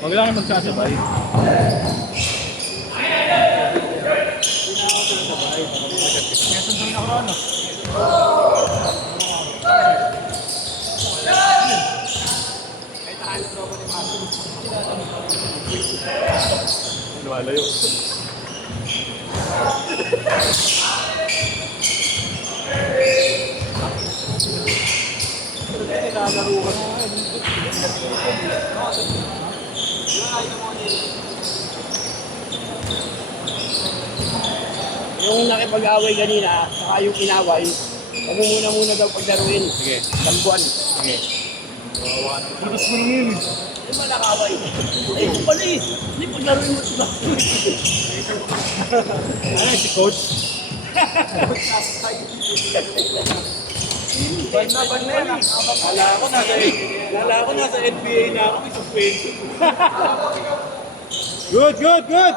Wag lang magsasabay. Kaya sunduin ako ano? Lumalayo. Yung nakipag-away kanina, saka yung inaway, huwag mo muna daw paglaruin. Sige. Tambuan. Sige. Wawa naman. Ibis mo lang yun. Yung mga nakaway. Eh, kung pala eh. Hindi paglaruin mo ito. Ano si coach? Lala ko nasa NBA na ako, may suspension. Good, good, good!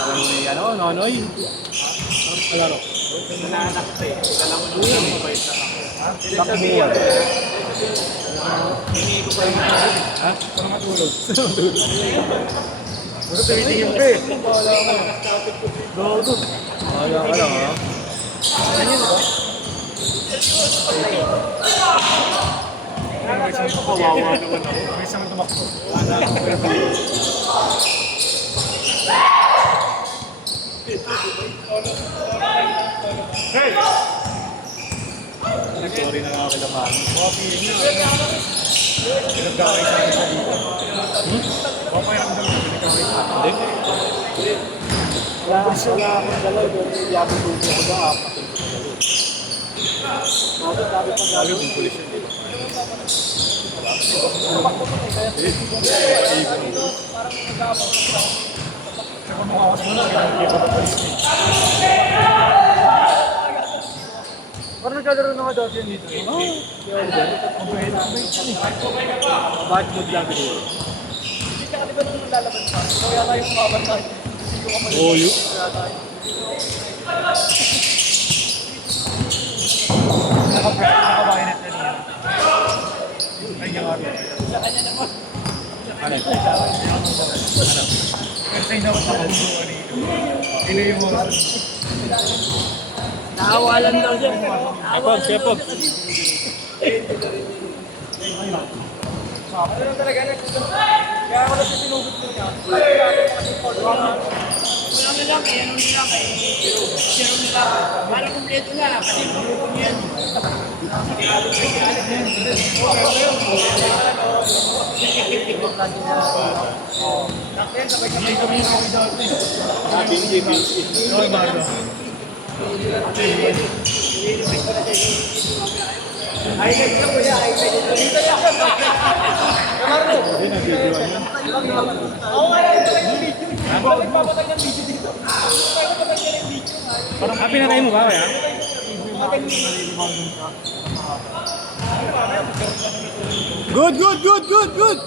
Alam mo ni ano, Nonoy? Alaro. Nanaanak ko eh. Alam mo nung isang mabait na ako. Bakbuhan. Hingi ko pa yung ha? Para matulog. Pero tinitingin pa eh. Dodo. Wala ka lang ha? Kawawa naman ako. May isang tumakbo. Hey! Sorry na nga kila mami. Pinagkakay sa akin sa dito. Okay lang daw pinagkakay sa akin. Hindi? Wala akong dalaw doon. Hindi ako tubo ko daw. Sabi kong pulis yun. Tsaka mukha ko sa mga parang nagkalaro na nga dati yun dito. Oo. Mabait. Bad mood lang dito. Hindi ka di ba nung lalaban pa? Kaya tayo kumaban tayo. Oo, yun. Nakabainit na niya. Ay, gawin. Sa kanya naman. Ano? Kasi dapat nakabunuan nito. Ilo yung mga... Naawalan daw siya. Sepog, sepog. Ano talaga na? Kaya ako nasa sinugot ko niya. Wala na lang eh. Ano nila kay... Sino nila? Para kumpleto na. Kasi pagkukong yan. Hindi kami yung kami dati. Noy, Marlo. Ay, nagka mo niya. Ay, nagka dito niya. Hindi, nag-videoan yun. Oo nga lang talaga yung video. Ako nagpapatag ng video dito. Parang pinatay mo ba, kaya? Good, good, good, good, good!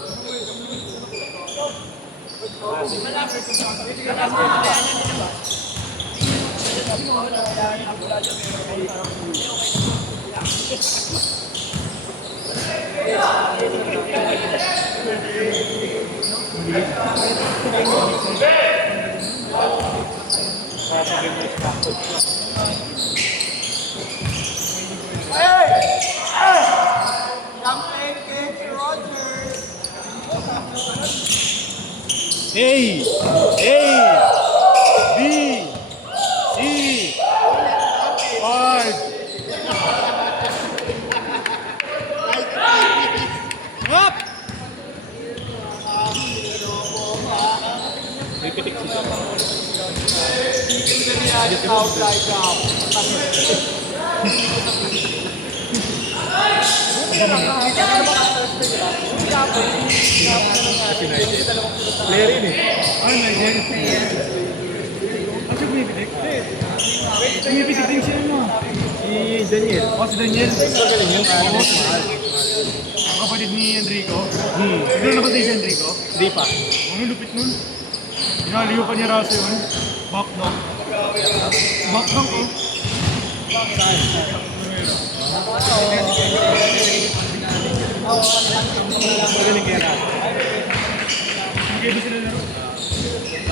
A, B, C, 5. Up! Pipitik siya. Player yun eh. Ay, may gen. Ano siya bumibitik? Bumibitik din siya mo. Si Daniel. O, si Daniel. Galing yun. Ang kapatid ni Enrico. Siguro na ba tayo si Enrico? Di pa. Ang lupit nun. Inaliyo pa ni Raso yun. Backdown. Backdown ko. Magaling kaya na. Hindi ba sila laro?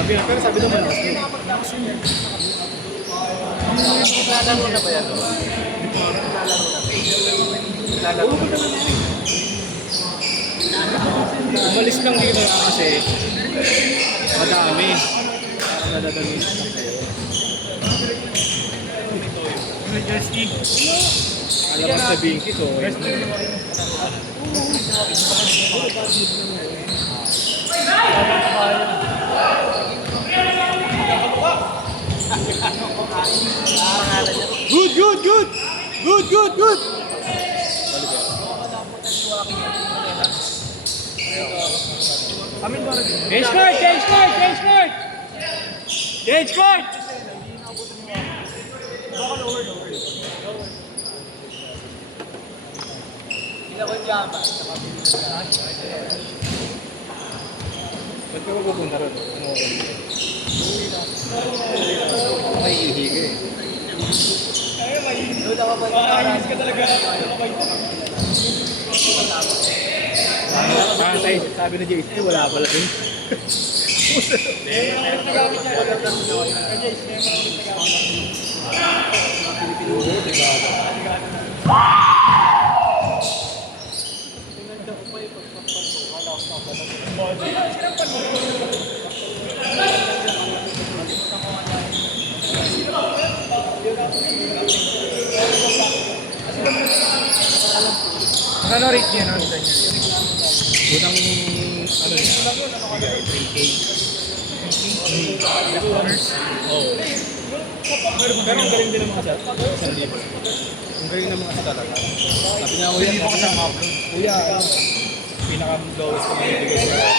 Pero sabi naman, naglalaro na ba yan? Naglalaro na. Umalis lang dito kasi madami. Parang nadadami na kayo. Justy. Alam mo sabihin ko, Good, good, good! Good, good, good! Change card! Change card! Change card! Change card! Ba't ka magpupunta ron? May ihi ka eh. Ayos ka talaga. Sabi na Jason, wala pala din. Ano rate niya nun sa inyo? Unang, ano yun? 3K. Oo. Pero ang galing din ng mga shot. Isang libo. Ang galing ng mga shot talaga. Sabi nga, kuya, Hindi mo kasama upload. kuya, pinaka-lowest ko manibigay sa 1.5.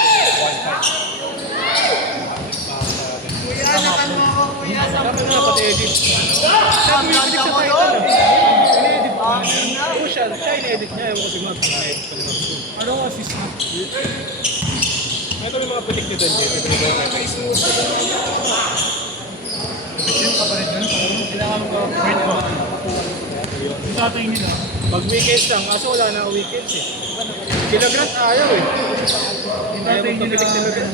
Kuya, nakan mo ako kuya sa Sabi nga, pati edit. Sabi nga, edit sa title. In-edit ko. Oo siya in-edit niya. Ewan ko si Matt. Na-edit ko naman. ano ko assist mo? Ito yung mga pitik ni Don Jay. Efficient ka pa rin dun. Kailangan mo wait mo. Yung tatay nila. Pag weekends lang, kaso wala na weekends eh. Sila Grant ayaw eh. Yung Ayaw tatay nila. magpapitik nila Grant.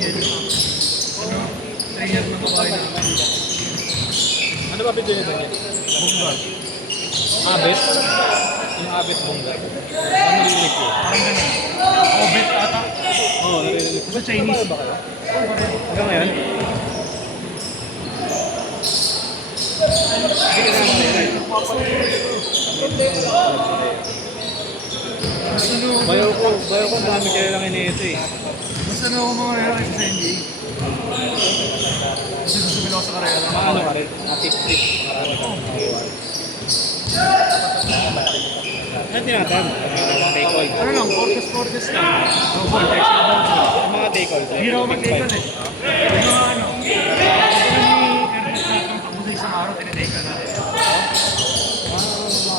Ano? Trainer na babae na. Ano ba video nito niya? Bungal. Abet? Yung abet bongga. Ano nililig ko? Parang ganun. Obet ata. Oo, narinig ko. Sa Chinese. Ba kayo? Hanggang ngayon? Hindi ka naman ngayon. Bayo ko ang dami kayo lang iniito eh. Basta na ako mga lalaki sa NBA. Kasi susubin ako sa karera. Mga ano ka rin? Tip-tip. Marami ka. Ano tinatan? Take all. Ano lang, forecast lang. No ball, text na ball. Yung mga take all. Hindi raw mag-take on eh. Yung mga ano, Ernest na itong takbo sa isang araw, tinitake on natin.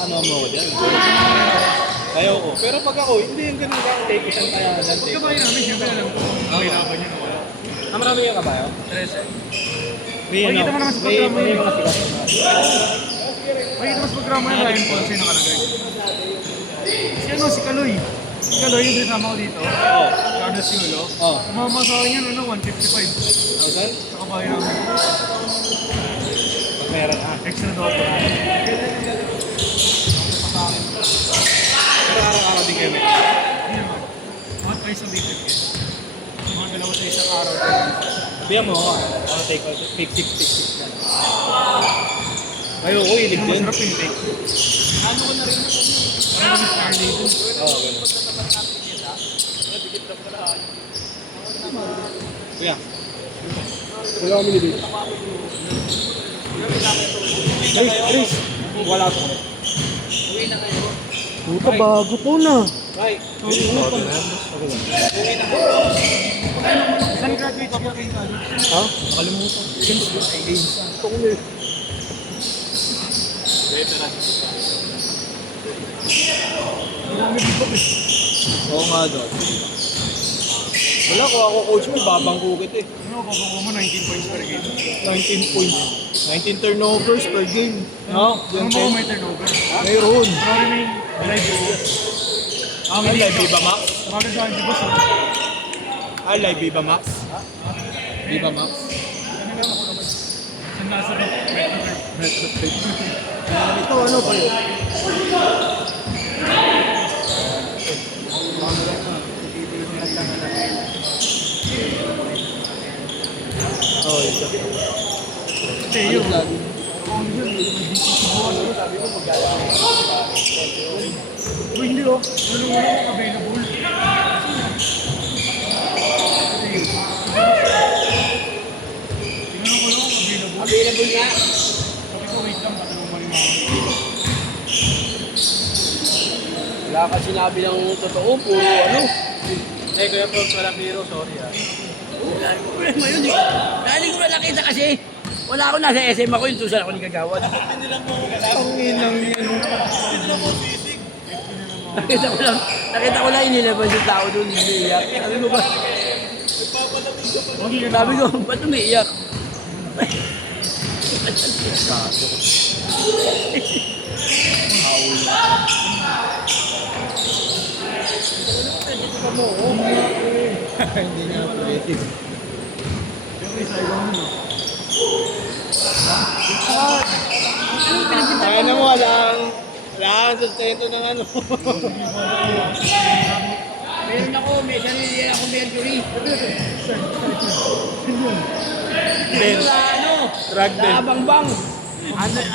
Ano mo ako dyan? Ayaw ko. Pero pag ako, hindi yung ganun lang. Take isang kaya lang. Take. Kabayo namin, siyempre alam ko. May laban yun o wala. Marami yung kabayo? 13. May Makikita mo naman sa programa may yun. mga sikat. Makikita mas programa yun, Ryan Ponce yung nakalagay. Si ano, si Kaloy. Si Kaloy, yung sinasama ko dito. Oo. Carlos Yulo. Oo. Tumama sa akin yan, ano, 155. 1,000? Sa kabayo namin. Pag meron ah. Extra double. Pero araw-araw din kayo may. Hindi naman. Mga twice a week. Mga dalawa sa isang araw. Biyan mo ako. Ano take all? Pick 6 lang. Ayoko, ilig Yung din. masarap yung take. Ano ko na rin ako. Parang yung star dito. Oo, ganun. Kuya. Wala kami nilibig. Please. Wala ko. Puta, bago po na. Right. Saan graduate ka kayo college? Ha? Nakalimutan. Gusto ko na. Oo nga doon. Wala ko ako coach mo, babangko kita eh. Ano, pabango mo 19 points per game. 19 points. 19 turnovers per game. No? Ano Yan mo din. may turnover? Mayroon. Pero remain alive ko. Ang live Viva Max? Bakit sa akin, di ba sa? Ah, live Viva Max? Viva Max? Saan nasa rin? Metro Trade. Ito ano pa yun? Oh, ito. Teo. Uy, hindi oh. Wala available. Tingnan ko lang available. Available nga. Sabi ko, wait lang, patanong mo rin ako. Wala ka sinabi ng totoo, puro ano. Eh, Kuya Props, walang biro. Sorry ah. Wala ko problema yun eh. Dahil ko na nakita kasi. Wala ako nasa SM ako, yung tusan ako ni Kagawad. Ang inang ano. Nakita ko lang inilabas yung tao doon, umiiyak. Sabi ko ba? Sabi ko, ba't umiiyak? Hindi nga pwede. Yung isa, ibang mo. Ano mo, walang sustento ng ano. Meron ako, may sarili ako Mercury. Ben, Sa ano? drug Sa ben. Bangbang.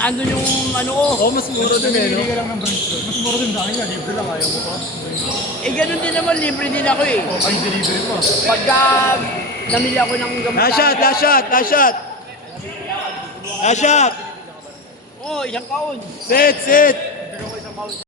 Andun yung ano ko. Oh, mas mura din eh, no? Hindi ka lang ng branch doon. Mas mura din sa akin yan. Libre lang, ayaw mo pa. Eh ganun din naman, libre din ako eh. Ay, delivery pa. Pagka namili ako ng gamot. Last shot, last shot, last shot. Last shot. Oo, isang kaon. Sit, sit. Bigyan ko isang mouse.